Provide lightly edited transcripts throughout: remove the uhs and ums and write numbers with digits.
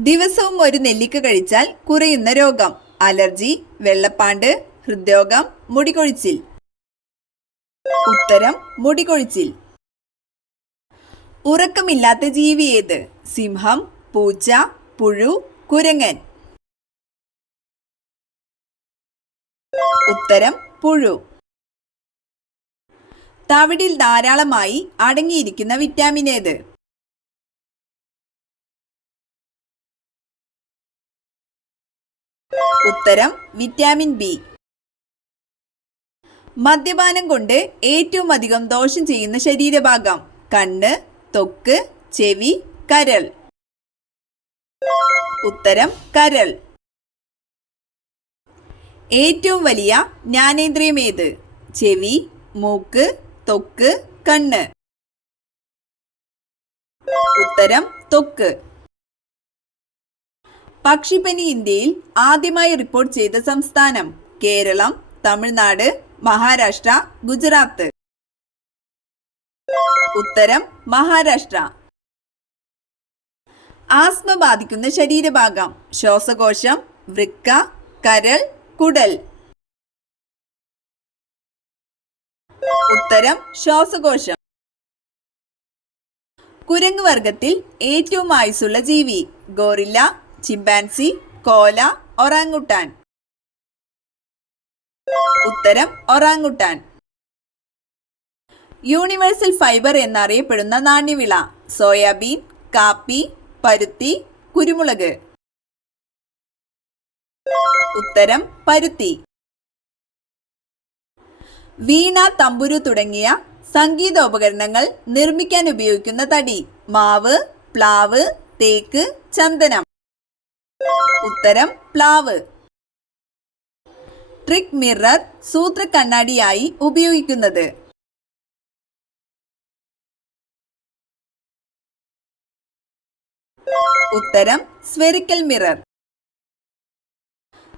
ദിവസവും ഒരു നെല്ലിക്ക കഴിച്ചാൽ കുറയുന്ന രോഗം. അലർജി, വെള്ളപ്പാണ്ട്, ഹൃദ്രോഗം, മുടികൊഴിച്ചിൽ. ഉത്തരം മുടികൊഴിച്ചിൽ. ഉറക്കമില്ലാത്ത ജീവി ഏത്? സിംഹം, പൂച്ച, പുഴു, കുരങ്ങൻ. ഉത്തരം പുഴു. തവിടിൽ ധാരാളമായി അടങ്ങിയിരിക്കുന്ന വിറ്റാമിൻ ഏത്? ഉത്തരം വിറ്റാമിൻ ബി. മദ്യപാനം കൊണ്ട് ഏറ്റവും അധികം ദോഷം ചെയ്യുന്ന ശരീരഭാഗം? കണ്ണ്, ത്വക്ക്, ചെവി, കരൾ. ഉത്തരം കരൾ. ഏറ്റവും വലിയ ജ്ഞാനേന്ദ്രിയം ഏത്? ചെവി, മൂക്ക്, ത്വക്ക്, കണ്ണ്. ഉത്തരം ത്വക്ക്. പക്ഷിപ്പനി ഇന്ത്യയിൽ ആദ്യമായി റിപ്പോർട്ട് ചെയ്ത സംസ്ഥാനം? കേരളം, തമിഴ്നാട്, മഹാരാഷ്ട്ര, ഗുജറാത്ത്. ഉത്തരം മഹാരാഷ്ട്ര. ആസ്മ ബാധിക്കുന്ന ശരീരഭാഗം? ശ്വാസകോശം, വൃക്ക, കരൾ, കുടൽ. ഉത്തരം ശ്വാസകോശം. കുരങ്ങ് വർഗത്തിൽ ഏറ്റവും ആയുസ്സുള്ള ജീവി? ഗോറില്ല, ചിമ്പാൻസി, കോല, ഒറാങ്ങുട്ടാൻ. ഉത്തരം ഒറാങ്ങുട്ടാൻ. യൂണിവേഴ്സൽ ഫൈബർ എന്നറിയപ്പെടുന്ന നാണ്യവിള? സോയാബീൻ, കാപ്പി, പരുത്തി, കുരുമുളക്. ഉത്തരം പരുത്തി. വീണ, തമ്പുരു തുടങ്ങിയ സംഗീതോപകരണങ്ങൾ നിർമ്മിക്കാൻ ഉപയോഗിക്കുന്ന തടി? മാവ്, പ്ലാവ്, തേക്ക്, ചന്ദനം. ഉത്തരം പ്ലാവ്. ട്രിക് മിറർ സൂത്ര കണ്ണാടിയായി ഉപയോഗിക്കുന്നത്? ഉത്തരം സ്ഫെറിക്കൽ മിറർ.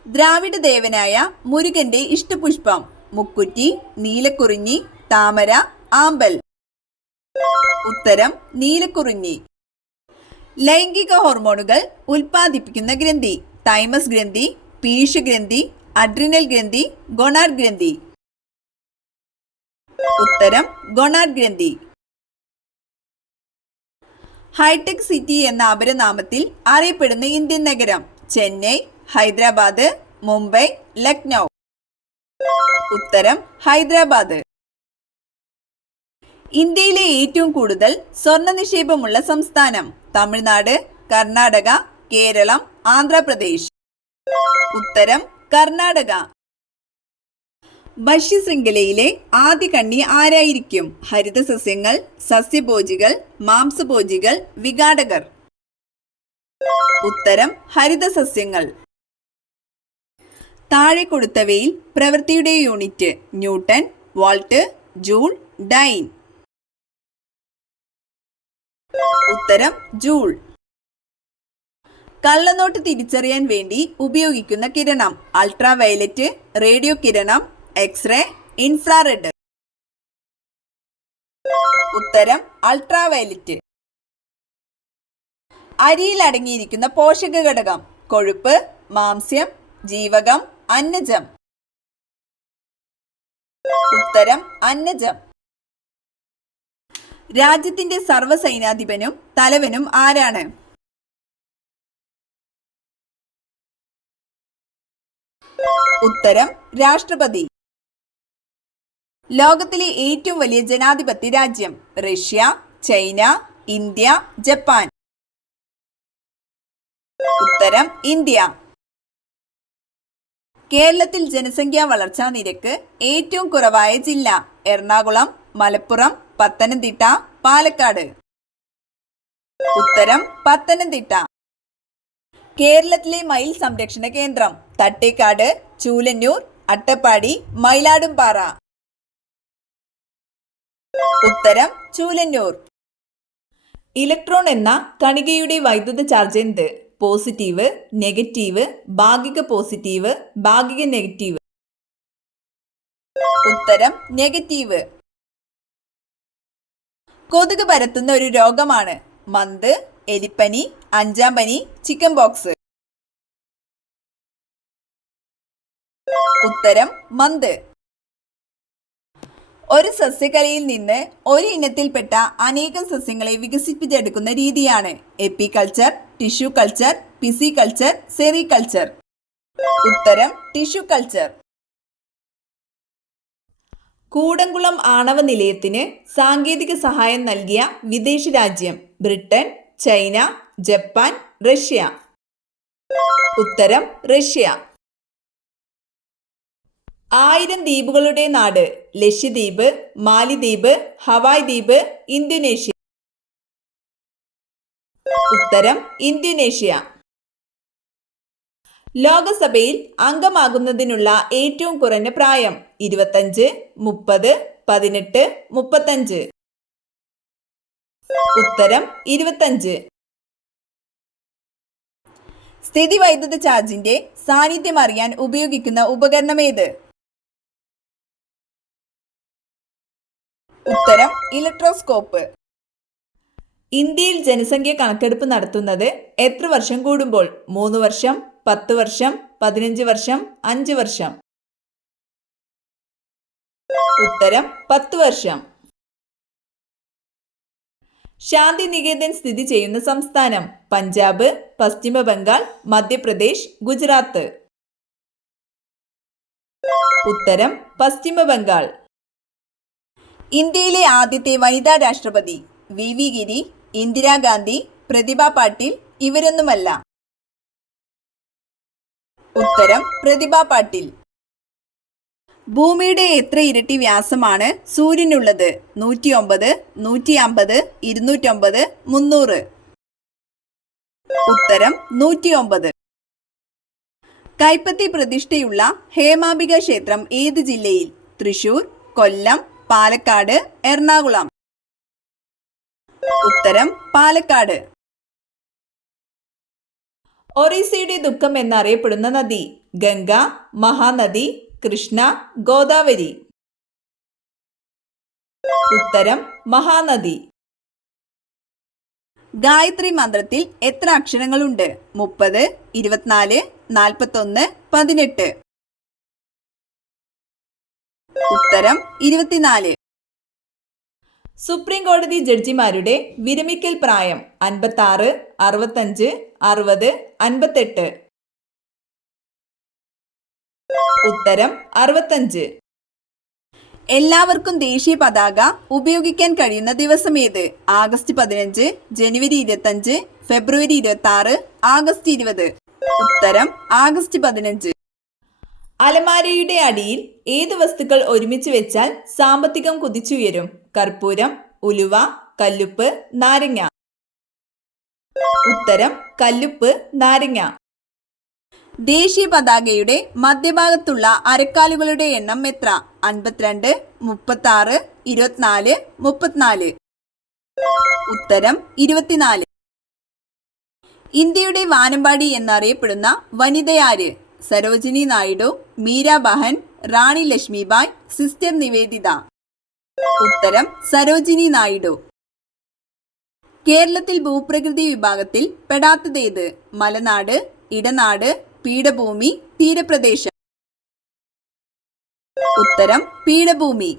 ദ്രാവിഡ ദേവനായ മുരുകന്റെ ഇഷ്ടപുഷ്പം? മുക്കുറ്റി, നീലക്കുറിഞ്ഞി, താമര, ആമ്പൽ. ഉത്തരം നീലക്കുറിഞ്ഞി. ലൈംഗിക ഹോർമോണുകൾ ഉൽപ്പാദിപ്പിക്കുന്ന ഗ്രന്ഥി? തൈമസ് ഗ്രന്ഥി, പീയൂഷ ഗ്രന്ഥി, അഡ്രിനൽ ഗ്രന്ഥി, ഗൊണാഡ് ഗ്രന്ഥി. ഉത്തരം ഗൊണാഡ് ഗ്രന്ഥി. ഹൈടെക് സിറ്റി എന്ന അപരനാമത്തിൽ അറിയപ്പെടുന്ന ഇന്ത്യൻ നഗരം? ചെന്നൈ, ഹൈദരാബാദ്, മുംബൈ, ലക്നൗ. ഉത്തരം ഹൈദരാബാദ്. ഇന്ത്യയിലെ ഏറ്റവും കൂടുതൽ സ്വർണ്ണ നിക്ഷേപമുള്ള സംസ്ഥാനം? തമിഴ്നാട്, കർണാടക, കേരളം, ആന്ധ്രാപ്രദേശ്. ഉത്തരം കർണാടക. ഭക്ഷ്യശൃംഖലയിലെ ആദ്യ കണ്ണി ആരായിരിക്കും? ഹരിതസസ്യങ്ങൾ, സസ്യഭോജികൾ, മാംസഭോജികൾ, വിഘാടകർ. ഉത്തരം ഹരിതസസ്യങ്ങൾ. താഴെ കൊടുത്തവയിൽ പ്രവൃത്തിയുടെ unit? Newton, watt, joule, dyne. ഉത്തരം ജൂൾ. കള്ളനോട്ട് തിരിച്ചറിയാൻ വേണ്ടി ഉപയോഗിക്കുന്ന കിരണം? അൾട്രാവയലറ്റ്, റേഡിയോ കിരണം, എക്സ്റേ, ഇൻഫ്രാറെഡ്. ഉത്തരം അൾട്രാവയലറ്റ്. അരിയിൽ അടങ്ങിയിരിക്കുന്ന പോഷക ഘടകം? കൊഴുപ്പ്, മാംസ്യം, ജീവകം, അന്നജം. ഉത്തരം അന്നജം. രാജ്യത്തിന്റെ സർവ്വസൈന്യാധിപനും തലവനും ആരാണ്? ഉത്തരം രാഷ്ട്രപതി. ലോകത്തിലെ ഏറ്റവും വലിയ ജനാധിപത്യ രാജ്യം? Russia, China, India, Japan. ഉത്തരം ഇന്ത്യ. കേരളത്തിൽ ജനസംഖ്യാ വളർച്ചാ നിരക്ക് ഏറ്റവും കുറവായ ജില്ല? എറണാകുളം, മലപ്പുറം, പത്തനംതിട്ട, പാലക്കാട്. ഉത്തരം പത്തനംതിട്ട. കേരളത്തിലെ മയിൽ സംരക്ഷണ കേന്ദ്രം? തട്ടേക്കാട്, ചൂലന്നൂർ, അട്ടപ്പാടി, മയിലാടുംപാറ. ഉത്തരം ചൂലന്നൂർ. ഇലക്ട്രോൺ എന്ന കണികയുടെ വൈദ്യുത ചാർജ് എന്ത്? പോസിറ്റീവ്, നെഗറ്റീവ്, ഭാഗിക പോസിറ്റീവ്, ഭാഗിക നെഗറ്റീവ്. ഉത്തരം നെഗറ്റീവ്. കൊതുക് പരത്തുന്ന ഒരു രോഗമാണ്? മന്ത്, എലിപ്പനി, അഞ്ചാം പനി, ചിക്കൻ പോക്സ്. ഉത്തരം മന്ത്. ഒരു സസ്യകലയിൽ നിന്ന് ഒരു ഇനത്തിൽപ്പെട്ട അനേകം സസ്യങ്ങളെ വികസിപ്പിച്ചെടുക്കുന്ന രീതിയാണ് എപ്പികൾച്ചർ, ടിഷ്യൂ കൾച്ചർ, പിസികൾച്ചർ, സെറികൾച്ചർ. ഉത്തരം ടിഷ്യൂ കൾച്ചർ. കൂടംകുളം ആണവ നിലയത്തിന് സാങ്കേതിക സഹായം നൽകിയ വിദേശ രാജ്യം ബ്രിട്ടൻ, ചൈന, ജപ്പാൻ, റഷ്യ. ഉത്തരം റഷ്യ. 1000 ദ്വീപുകളുടെ നാട് ലക്ഷദ്വീപ്, മാലിദ്വീപ്, ഹവായ് ദ്വീപ്, ഇന്തോനേഷ്യ. ഉത്തരം ഇന്തോനേഷ്യ. ലോകസഭയിൽ അംഗമാകുന്നതിനുള്ള ഏറ്റവും കുറഞ്ഞ പ്രായം 25, 30, 18, 35. ഉത്തരം 25. സ്ഥിതിവൈദ്യുത ചാർജിന്റെ സാന്നിധ്യം അറിയാൻ ഉപയോഗിക്കുന്ന ഉപകരണം ഏത്? ഉത്തരം ഇലക്ട്രോസ്കോപ്പ്. ഇന്ത്യയിൽ ജനസംഖ്യ കണക്കെടുപ്പ് നടത്തുന്നത് എത്ര വർഷം കൂടുമ്പോൾ? 3 വർഷം, 10 വർഷം, 15 വർഷം, 5 വർഷം. ഉത്തരം 10 വർഷം. ശാന്തി നികേതൻ സ്ഥിതി ചെയ്യുന്ന സംസ്ഥാനം പഞ്ചാബ്, പശ്ചിമ ബംഗാൾ, മധ്യപ്രദേശ്, ഗുജറാത്ത്. ഉത്തരം പശ്ചിമ ബംഗാൾ. ഇന്ത്യയിലെ ആദ്യത്തെ വനിതാ രാഷ്ട്രപതി VV ഗിരി, ഇന്ദിരാഗാന്ധി, പ്രതിഭ പാട്ടീൽ, ഇവരൊന്നുമല്ല. ഉത്തരം പ്രതിഭ പാട്ടീൽ. ഭൂമിയുടെ എത്ര ഇരട്ടി വ്യാസമാണ് സൂര്യനുള്ളത്? 109, 150, 209, 300. ഉത്തരം 109. കൈപ്പത്തി പ്രതിഷ്ഠയുള്ള ഹേമാംബിക ക്ഷേത്രം ഏത് ജില്ലയിൽ? തൃശൂർ, കൊല്ലം, പാലക്കാട്, എറണാകുളം. ഉത്തരം പാലക്കാട്. ഒറീസയുടെ ദുഃഖം എന്നറിയപ്പെടുന്ന നദി ഗംഗ, മഹാനദി, കൃഷ്ണ, ഗോദാവരി. ഉത്തരം മഹാനദി. ഗായത്രി മന്ത്രത്തിൽ എത്ര അക്ഷരങ്ങളുണ്ട്? 30, 24, 41, 18. ഉത്തരം 24. സുപ്രീം കോടതി ജഡ്ജിമാരുടെ വിരമിക്കൽ പ്രായം 56, 65, 60, 58. ഉത്തരം 65. എല്ലാവർക്കും ദേശീയ പതാക ഉപയോഗിക്കാൻ കഴിയുന്ന ദിവസം ഏത്? ആഗസ്റ്റ് 15, ജനുവരി 25, ഫെബ്രുവരി 26, ആഗസ്റ്റ് 20. ഉത്തരം ആഗസ്റ്റ് 15. അലമാരയുടെ അടിയിൽ ഏത് വസ്തുക്കൾ ഒരുമിച്ച് വെച്ചാൽ സാമ്പത്തികം കുതിച്ചുയരും? കർപ്പൂരം, ഉലുവ, കല്ലുപ്പ്, നാരങ്ങ. ഉത്തരം കല്ലുപ്പ്, നാരങ്ങ. ദേശീയ പതാകയുടെ മധ്യഭാഗത്തുള്ള അരക്കാലുകളുടെ എണ്ണം എത്ര? 52, 36, 24, 34. ഉത്തരം 24. ഇന്ത്യയുടെ വാനമ്പാടി എന്നറിയപ്പെടുന്ന വനിതയാര്? സരോജിനി നായിഡു, മീരാബഹൻ, റാണി ലക്ഷ്മിബായ്, സിസ്റ്റർ നിവേദിത. ഉത്തരം സരോജിനി നായിഡു. കേരളത്തിൽ ഭൂപ്രകൃതി വിഭാഗത്തിൽ പെടാത്തതേത്? മലനാട്, ഇടനാട്, പീഠഭൂമി, തീരപ്രദേശം. ഉത്തരം പീഠഭൂമി.